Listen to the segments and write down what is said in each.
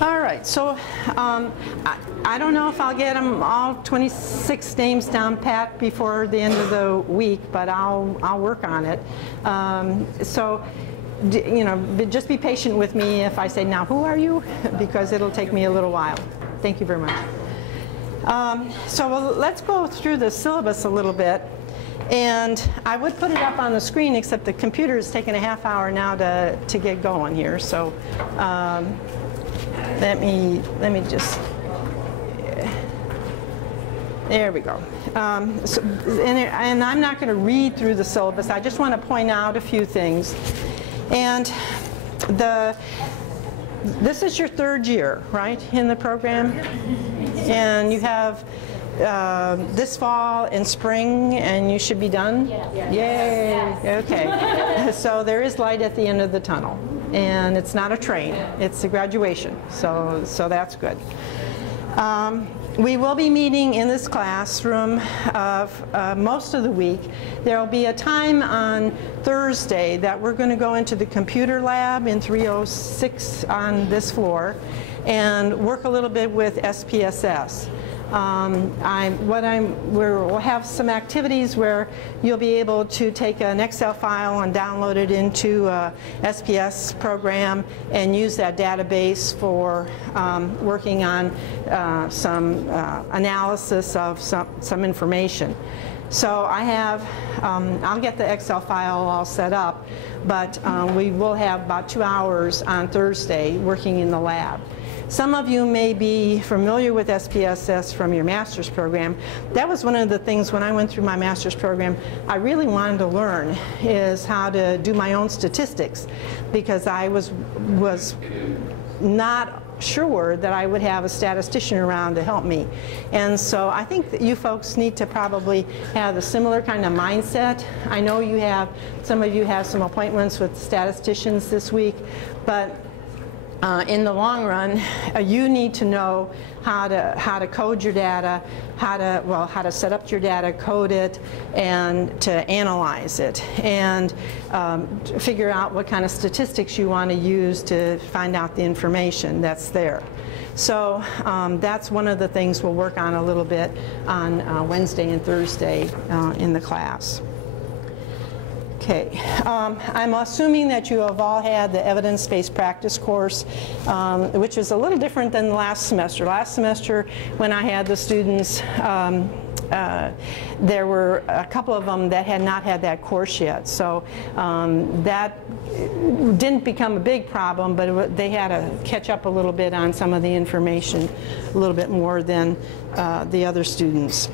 All right, so I don't know if I'll get them all 26 names down pat before the end of the week, but I'll work on it. So, you know, just be patient with me if I say, now who are you? Because it'll take me a little while. Thank you very much. So let's go through the syllabus a little bit. And I would put it up on the screen, except the computer is taking a half hour now to get going here. So let me just, there we go. And I'm not going to read through the syllabus. I just want to point out a few things. And this is your third year, right, in the program? And you have this fall and spring, and you should be done? Yes. Yay! Okay. So there is light at the end of the tunnel. And it's not a train, it's a graduation. So that's good. We will be meeting in this classroom most of the week. There will be a time on Thursday that we're going to go into the computer lab in 306 on this floor and work a little bit with SPSS. We'll have some activities where you'll be able to take an Excel file and download it into a SPS program and use that database for working on some analysis of some information. So I have, I'll get the Excel file all set up, but we will have about 2 hours on Thursday working in the lab. Some of you may be familiar with SPSS from your master's program. That was one of the things when I went through my master's program I really wanted to learn, is how to do my own statistics, because I was not sure that I would have a statistician around to help me. And so I think that you folks need to probably have a similar kind of mindset. I know you have, some of you have some appointments with statisticians this week, but in the long run, you need to know how to code your data, how to set up your data, code it, and to analyze it, and figure out what kind of statistics you want to use to find out the information that's there. So that's one of the things we'll work on a little bit on Wednesday and Thursday in the class. Okay, I'm assuming that you have all had the evidence-based practice course, which is a little different than last semester. Last semester, when I had the students, there were a couple of them that had not had that course yet. So that didn't become a big problem, but they had to catch up a little bit on some of the information, a little bit more than the other students.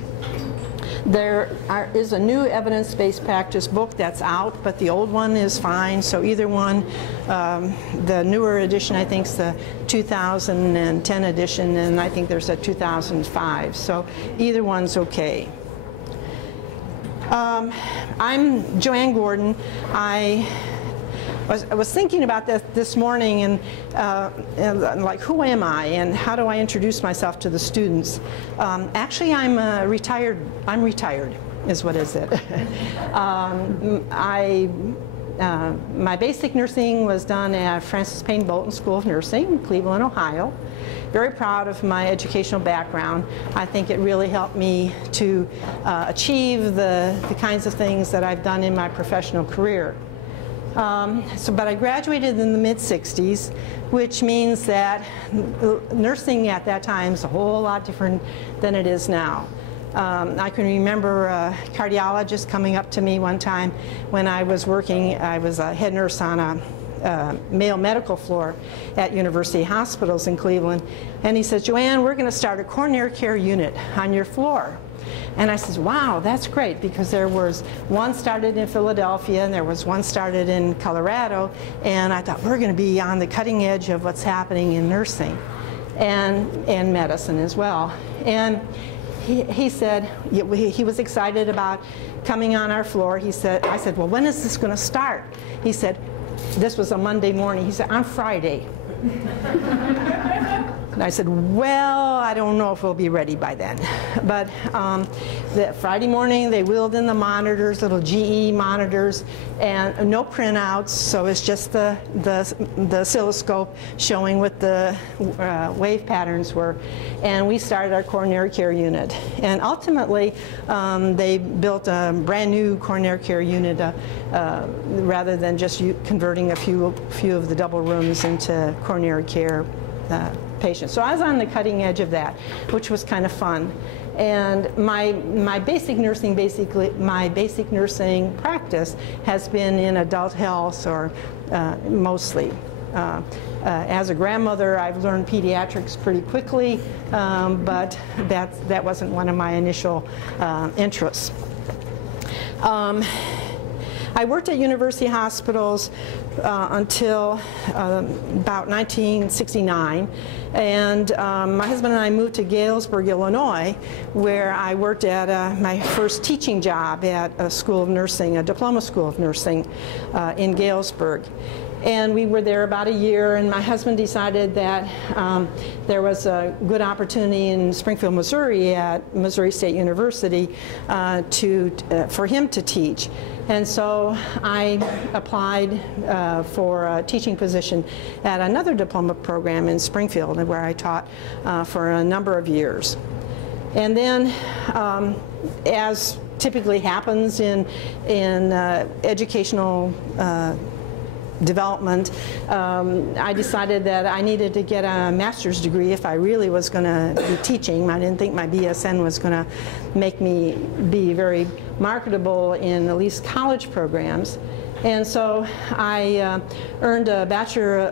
There is a new evidence-based practice book that's out, but the old one is fine, so either one. The newer edition, I think, is the 2010 edition, and I think there's a 2005, so either one's okay. I'm Joanne Gordon. I was thinking about this morning, and like, who am I and how do I introduce myself to the students? Actually, I'm retired is what is it. My basic nursing was done at Francis Payne Bolton School of Nursing in Cleveland, Ohio. Very proud of my educational background. I think it really helped me to achieve the kinds of things that I've done in my professional career. But I graduated in the mid-60s, which means that nursing at that time is a whole lot different than it is now. I can remember a cardiologist coming up to me one time when I was working. I was a head nurse on a male medical floor at University Hospitals in Cleveland, and he said, "Joanne, we're going to start a coronary care unit on your floor." And I said, wow, that's great, because there was one started in Philadelphia and there was one started in Colorado, and I thought, we're going to be on the cutting edge of what's happening in nursing and medicine as well. And he said, he was excited about coming on our floor. He said, I said, well, when is this going to start? He said, this was a Monday morning. He said, on Friday. And I said, well, I don't know if we'll be ready by then. But that Friday morning, they wheeled in the monitors, little GE monitors, and no printouts, so it's just the oscilloscope showing what the wave patterns were. And we started our coronary care unit. And ultimately, they built a brand new coronary care unit rather than just converting a few of the double rooms into coronary care patients. So I was on the cutting edge of that, which was kind of fun. And my basic nursing practice has been in adult health, or mostly. As a grandmother, I've learned pediatrics pretty quickly, but that wasn't one of my initial interests. I worked at university hospitals until about 1969, and my husband and I moved to Galesburg, Illinois, where I worked at my first teaching job at a school of nursing, a diploma school of nursing in Galesburg. And we were there about a year, and my husband decided that there was a good opportunity in Springfield, Missouri at Missouri State University for him to teach. And so I applied for a teaching position at another diploma program in Springfield, where I taught for a number of years. And then, as typically happens in educational development, I decided that I needed to get a master's degree if I really was going to be teaching. I didn't think my BSN was going to make me be very marketable in at least college programs. And so I earned a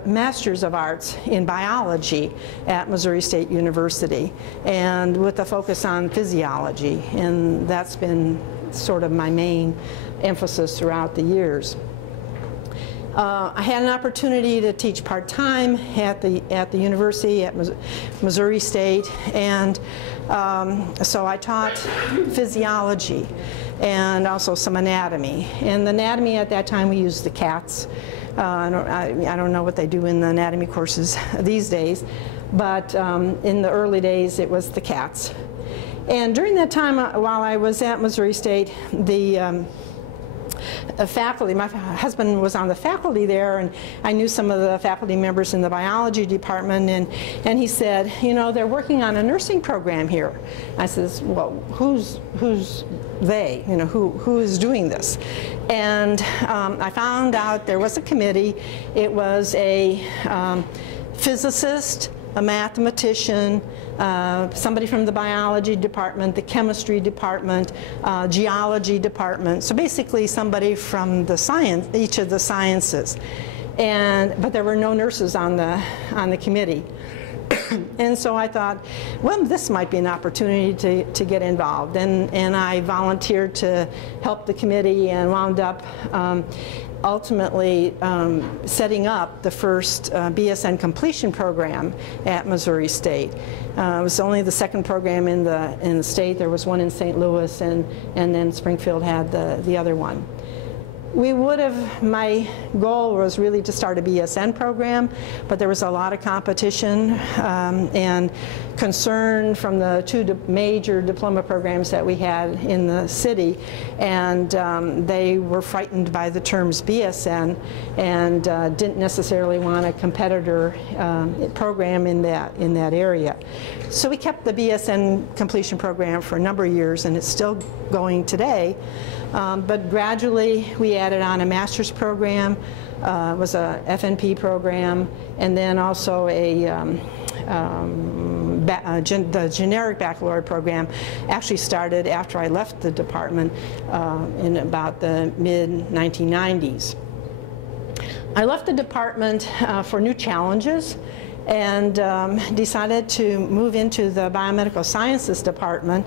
Master's of Arts in biology at Missouri State University, and with a focus on physiology, and that's been sort of my main emphasis throughout the years. I had an opportunity to teach part-time at the university at Missouri State, and so I taught physiology and also some anatomy. And the anatomy at that time, we used the cats. I don't know what they do in the anatomy courses these days, but in the early days it was the cats. And during that time, while I was at Missouri State, the faculty, my husband was on the faculty there, and I knew some of the faculty members in the biology department, and he said, you know, they're working on a nursing program here. I says, well, who's they? You know, who is doing this? And I found out there was a committee. It was a physicist, a mathematician, somebody from the biology department, the chemistry department, geology department. So basically somebody from the science, each of the sciences. But there were no nurses on the committee. And so I thought, well, this might be an opportunity to get involved. And I volunteered to help the committee and wound up ultimately setting up the first BSN completion program at Missouri State. It was only the second program in the state. There was one in St. Louis, and then Springfield had the other one. My goal was really to start a BSN program, but there was a lot of competition and concern from the two major diploma programs that we had in the city, and they were frightened by the terms BSN and didn't necessarily want a competitor program in that area. So we kept the BSN completion program for a number of years, and it's still going today. But gradually we added on a master's program, was a FNP program, and then also the generic baccalaureate program actually started after I left the department in about the mid-1990s. I left the department for new challenges and decided to move into the biomedical sciences department.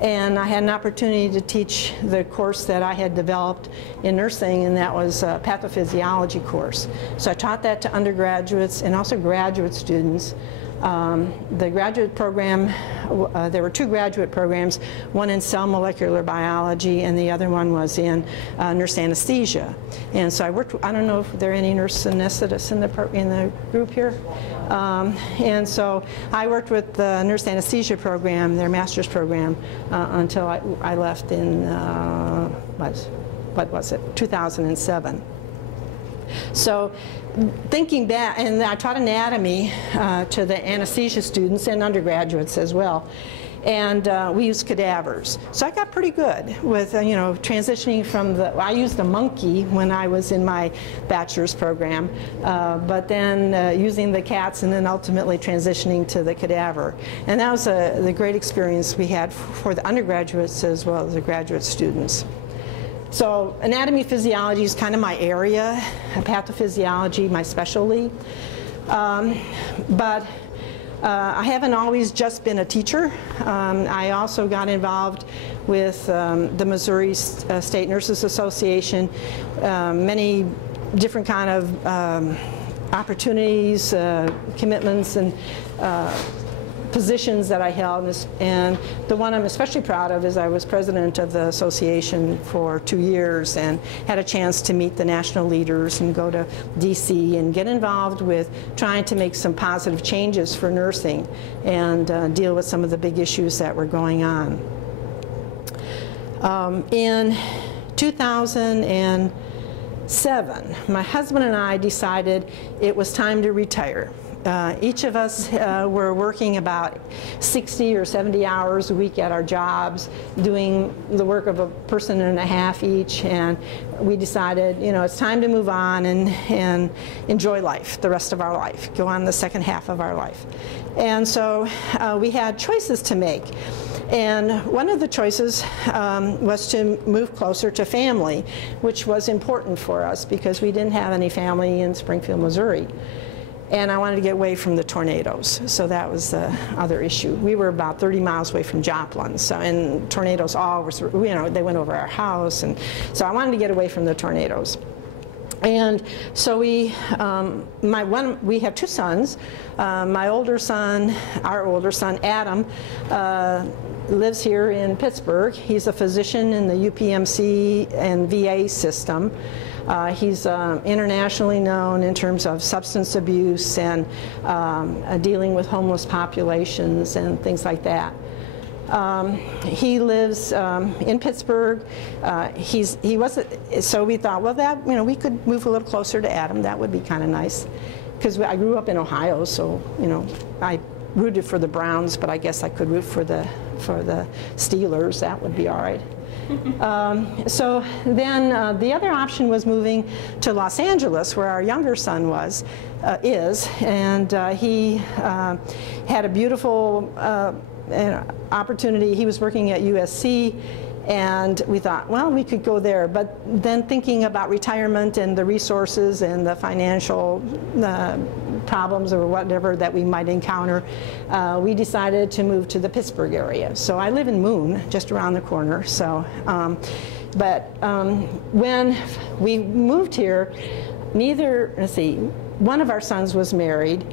And I had an opportunity to teach the course that I had developed in nursing, and that was a pathophysiology course. So I taught that to undergraduates and also graduate students. The graduate program, there were two graduate programs, one in cell molecular biology and the other one was in nurse anesthesia. And so I worked, I don't know if there are any nurse anesthetists in the group here. And so I worked with the nurse anesthesia program, their master's program, until I left in, what was it, 2007. So thinking back, and I taught anatomy to the anesthesia students and undergraduates as well, and we used cadavers. So I got pretty good with you know, transitioning from the, I used a monkey when I was in my bachelor's program, but then using the cats and then ultimately transitioning to the cadaver. And that was the great experience we had for the undergraduates as well as the graduate students. So anatomy physiology is kind of my area, pathophysiology my specialty, but I haven't always just been a teacher. I also got involved with the Missouri State Nurses Association, many different kind of opportunities, commitments, and positions that I held, and the one I'm especially proud of is I was president of the association for 2 years and had a chance to meet the national leaders and go to DC and get involved with trying to make some positive changes for nursing and deal with some of the big issues that were going on. In 2007, my husband and I decided it was time to retire. Each of us were working about 60 or 70 hours a week at our jobs, doing the work of a person and a half each, and we decided, you know, it's time to move on and enjoy life, the rest of our life, go on the second half of our life. And so we had choices to make. And one of the choices was to move closer to family, which was important for us because we didn't have any family in Springfield, Missouri. And I wanted to get away from the tornadoes, so that was the other issue. We were about 30 miles away from Joplin, so, and tornadoes always, you know, they went over our house, and so I wanted to get away from the tornadoes. And so we have two sons. My older son, our older son, Adam, lives here in Pittsburgh. He's a physician in the UPMC and VA system. He's internationally known in terms of substance abuse and dealing with homeless populations and things like that. He lives in Pittsburgh. So we thought, well, that, you know, we could move a little closer to Adam. That would be kind of nice, because I grew up in Ohio, so, you know, I rooted for the Browns, but I guess I could root for the Steelers. That would be all right. So then the other option was moving to Los Angeles, where our younger son is, and he had a beautiful opportunity. He was working at USC, and we thought, well, we could go there. But then thinking about retirement and the resources and the financial problems or whatever that we might encounter, we decided to move to the Pittsburgh area. So I live in Moon, just around the corner. So, when we moved here, one of our sons was married,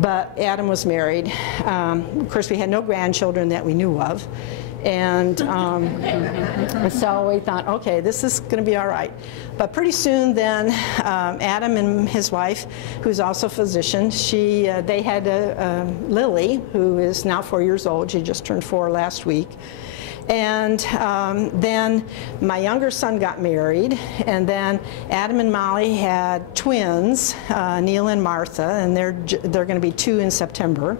but Adam was married. Of course, we had no grandchildren that we knew of. And so we thought, okay, this is going to be all right. But pretty soon then, Adam and his wife, who's also a physician, they had Lily, who is now 4 years old. She just turned 4 last week. And then my younger son got married, and then Adam and Molly had twins, Neil and Martha, and they're going to be 2 in September.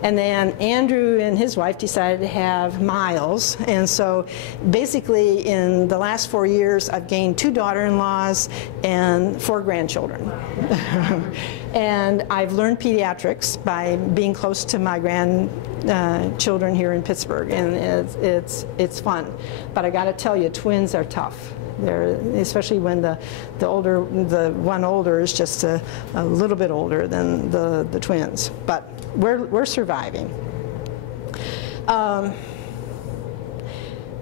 And then Andrew and his wife decided to have Miles. And so basically in the last 4 years, I've gained 2 daughter-in-laws and 4 grandchildren. And I've learned pediatrics by being close to my grandchildren here in Pittsburgh. And it's fun. But I got to tell you, twins are tough. Especially when the one older is just a little bit older than the twins. But we're surviving.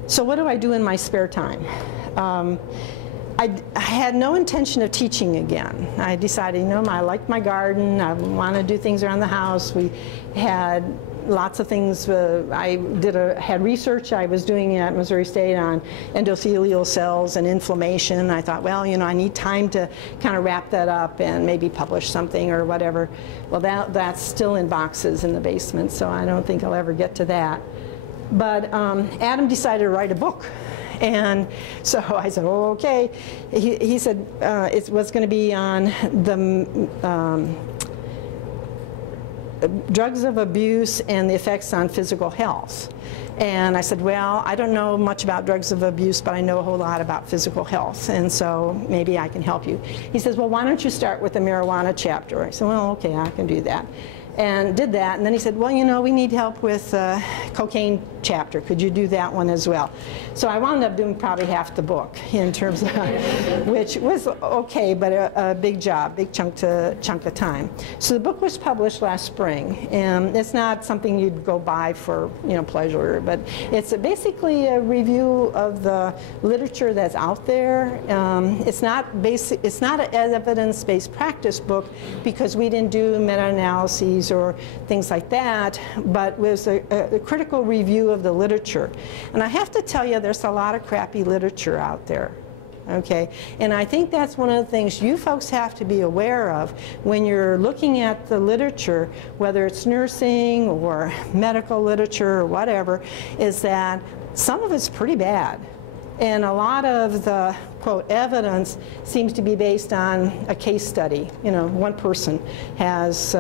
So what do I do in my spare time? I had no intention of teaching again. I decided, you know, I liked my garden, I want to do things around the house. We had lots of things. I had research I was doing at Missouri State on endothelial cells and inflammation. I thought, well, you know, I need time to kind of wrap that up and maybe publish something or whatever. Well, that's still in boxes in the basement, so I don't think I'll ever get to that. But Adam decided to write a book. And so I said, oh, okay. He said it was going to be on the drugs of abuse and the effects on physical health. And I said, well, I don't know much about drugs of abuse, but I know a whole lot about physical health, and so maybe I can help you. He says, well, why don't you start with the marijuana chapter? I said, well, okay, I can do that. And did that, and then he said, well, you know, we need help with cocaine chapter. Could you do that one as well? So I wound up doing probably half the book in terms of, which was okay, but a big job, big chunk of time. So the book was published last spring, and it's not something you'd go buy for, you know, pleasure, but it's basically a review of the literature that's out there. It's not an evidence-based practice book because we didn't do meta-analyses or things like that, but was a critical review of the literature. And I have to tell you, there's a lot of crappy literature out there. Okay, and I think that's one of the things you folks have to be aware of when you're looking at the literature, whether it's nursing or medical literature or whatever, is that some of it's pretty bad. And a lot of the, quote, evidence seems to be based on a case study. You know, one person has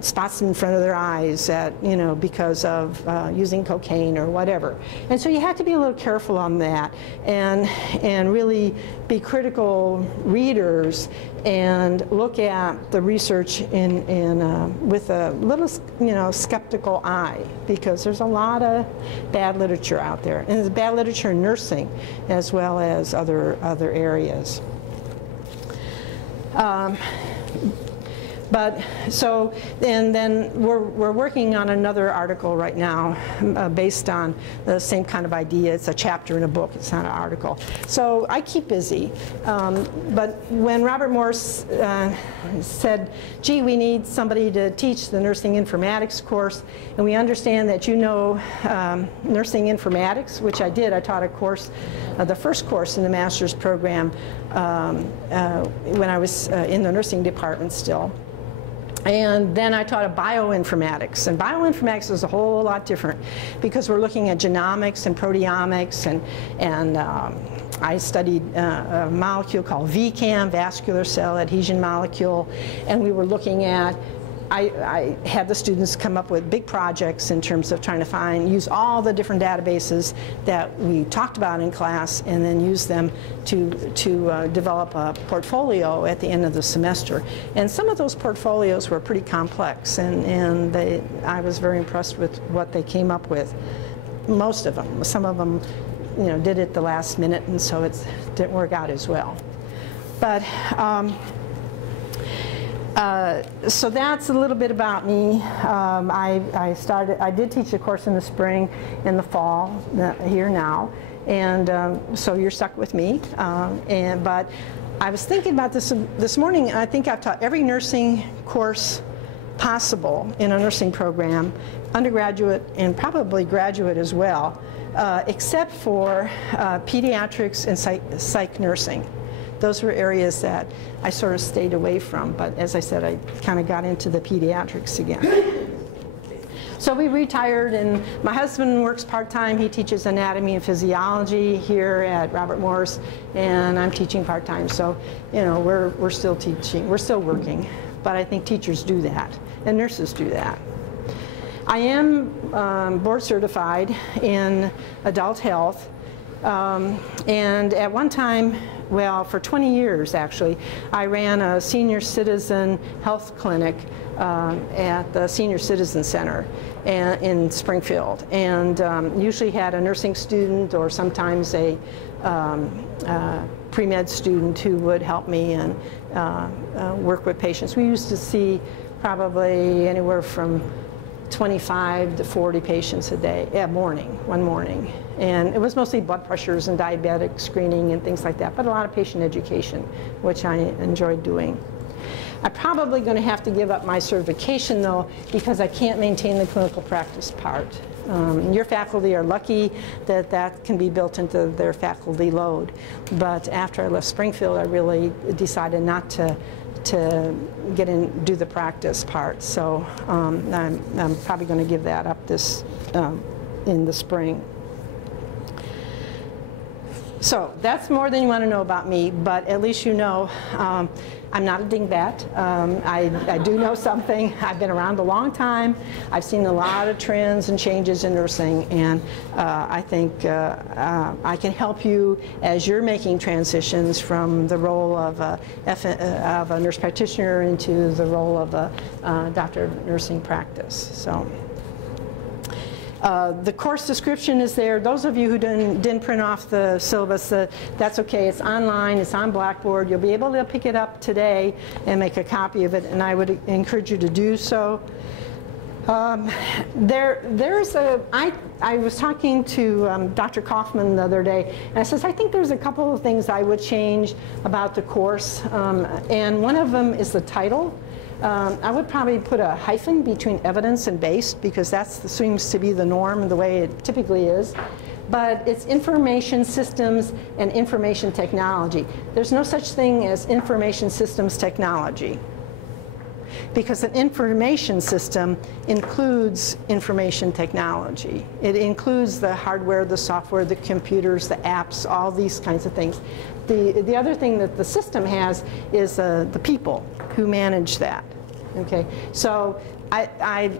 spots in front of their eyes at, you know, because of using cocaine or whatever. And so you have to be a little careful on that and really be critical readers and look at the research with a little, you know, skeptical eye, because there's a lot of bad literature out there. And there's bad literature in nursing as well as other areas. But so, and then we're working on another article right now based on the same kind of idea. It's a chapter in a book, it's not an article. So I keep busy. But when Robert Morse said, gee, we need somebody to teach the nursing informatics course, and we understand that you know nursing informatics, which I did. I taught a course, the first course in the master's program when I was in the nursing department still. And then I taught a bioinformatics, and bioinformatics is a whole lot different because we're looking at genomics and proteomics, and I studied a molecule called VCAM, vascular cell adhesion molecule, and we were looking at, I had the students come up with big projects in terms of trying to use all the different databases that we talked about in class and then use them to develop a portfolio at the end of the semester. And some of those portfolios were pretty complex, and I was very impressed with what they came up with. Most of them. Some of them, you know, did it the last minute, and so it didn't work out as well. But so that's a little bit about me. I did teach a course in the spring and the fall, here now, and so you're stuck with me. But I was thinking about this morning. I think I've taught every nursing course possible in a nursing program, undergraduate and probably graduate as well, except for pediatrics and psych nursing. Those were areas that I sort of stayed away from, but as I said, I kind of got into the pediatrics again. So we retired, and my husband works part-time. He teaches anatomy and physiology here at Robert Morse, and I'm teaching part-time. So, you know, we're still teaching, we're still working, but I think teachers do that, and nurses do that. I am board certified in adult health, and at one time, well, for 20 years actually, I ran a senior citizen health clinic at the Senior Citizen Center in Springfield, and usually had a nursing student or sometimes a pre-med student who would help me and work with patients. We used to see probably anywhere from 25 to 40 patients a day, one morning. And it was mostly blood pressures and diabetic screening and things like that, but a lot of patient education, which I enjoyed doing. I'm probably going to have to give up my certification, though, because I can't maintain the clinical practice part. Your faculty are lucky that that can be built into their faculty load. But after I left Springfield, I really decided not to do the practice part. So I'm probably going to give that up in the spring. So that's more than you want to know about me, but at least you know I'm not a dingbat. I do know something. I've been around a long time. I've seen a lot of trends and changes in nursing, and I think I can help you as you're making transitions from the role of a nurse practitioner into the role of a doctor of nursing practice. So. The course description is there. Those of you who didn't print off the syllabus, that's okay. It's online. It's on Blackboard. You'll be able to pick it up today and make a copy of it, and I would encourage you to do so. I was talking to Dr. Kaufman the other day, and I says, I think there's a couple of things I would change about the course, and one of them is the title. I would probably put a hyphen between evidence and based, because that seems to be the norm and the way it typically is. But it's information systems and information technology. There's no such thing as information systems technology, because an information system includes information technology. It includes the hardware, the software, the computers, the apps, all these kinds of things. The other thing that the system has is the people who manage that. Okay, so I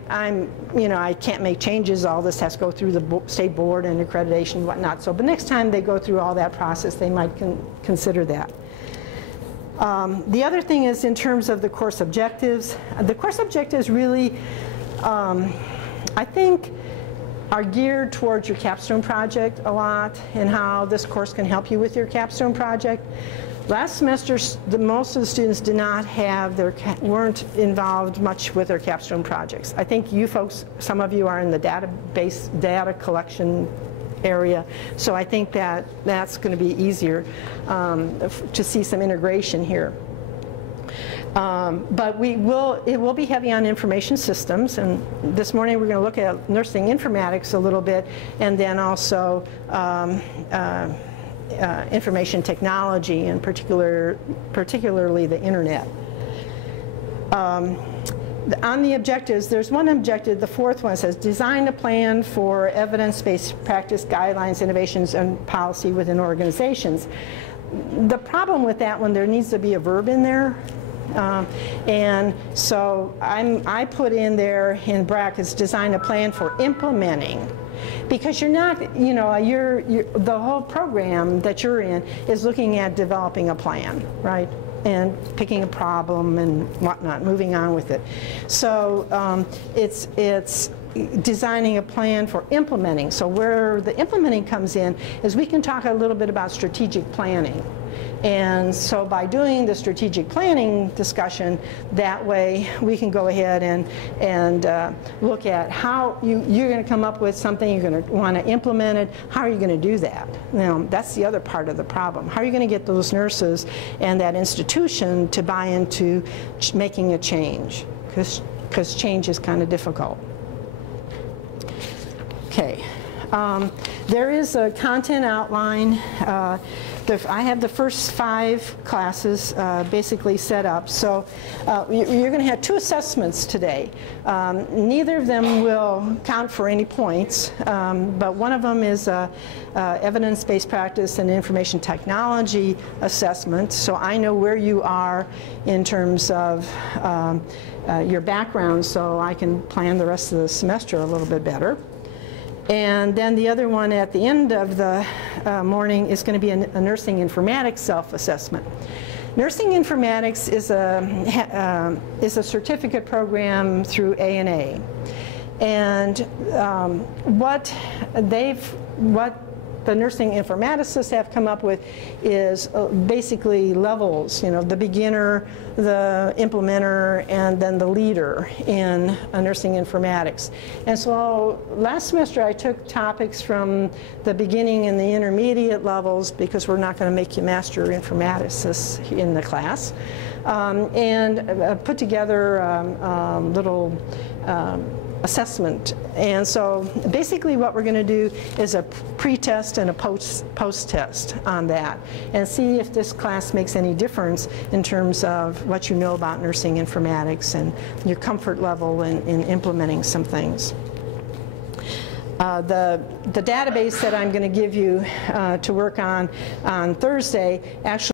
can't make changes. All this has to go through the state board and accreditation and whatnot. So, but next time they go through all that process, they might consider that. The other thing is in terms of the course objectives. The course objectives really, I think, are geared towards your capstone project a lot, and how this course can help you with your capstone project. Last semester, most of the students did not have weren't involved much with their capstone projects. I think you folks, some of you are in the database data collection area, so I think that's going to be easier to see some integration here. But it will be heavy on information systems, and this morning we're going to look at nursing informatics a little bit, and then also information technology, and particularly the internet. On the objectives, there's one objective, the fourth one says, design a plan for evidence-based practice guidelines, innovations, and policy within organizations. The problem with that one, there needs to be a verb in there. And so I put in there in brackets, design a plan for implementing. Because you're not, the whole program that you're in is looking at developing a plan, right? And picking a problem and whatnot, moving on with it. So it's designing a plan for implementing. So where the implementing comes in is we can talk a little bit about strategic planning. And so by doing the strategic planning discussion, that way we can go ahead and look at how you're going to come up with something, you're going to want to implement it. How are you going to do that? Now, that's the other part of the problem. How are you going to get those nurses and that institution to buy into making a change? Because change is kind of difficult. Okay. There is a content outline. I have the first 5 classes basically set up. So you're going to have 2 assessments today. Neither of them will count for any points, but one of them is evidence-based practice and information technology assessment. So I know where you are in terms of your background, so I can plan the rest of the semester a little bit better. And then the other one at the end of the morning is going to be a nursing informatics self-assessment. Nursing informatics is a certificate program through ANA. And what the nursing informaticists have come up with is basically levels, you know, the beginner, the implementer, and then the leader in nursing informatics. And so last semester I took topics from the beginning and the intermediate levels, because we're not going to make you master informaticists in the class, and put together little assessment. And so basically what we're going to do is a pre-test and a post-test on that, and see if this class makes any difference in terms of what you know about nursing informatics and your comfort level in implementing some things. The database that I'm going to give you to work on Thursday actually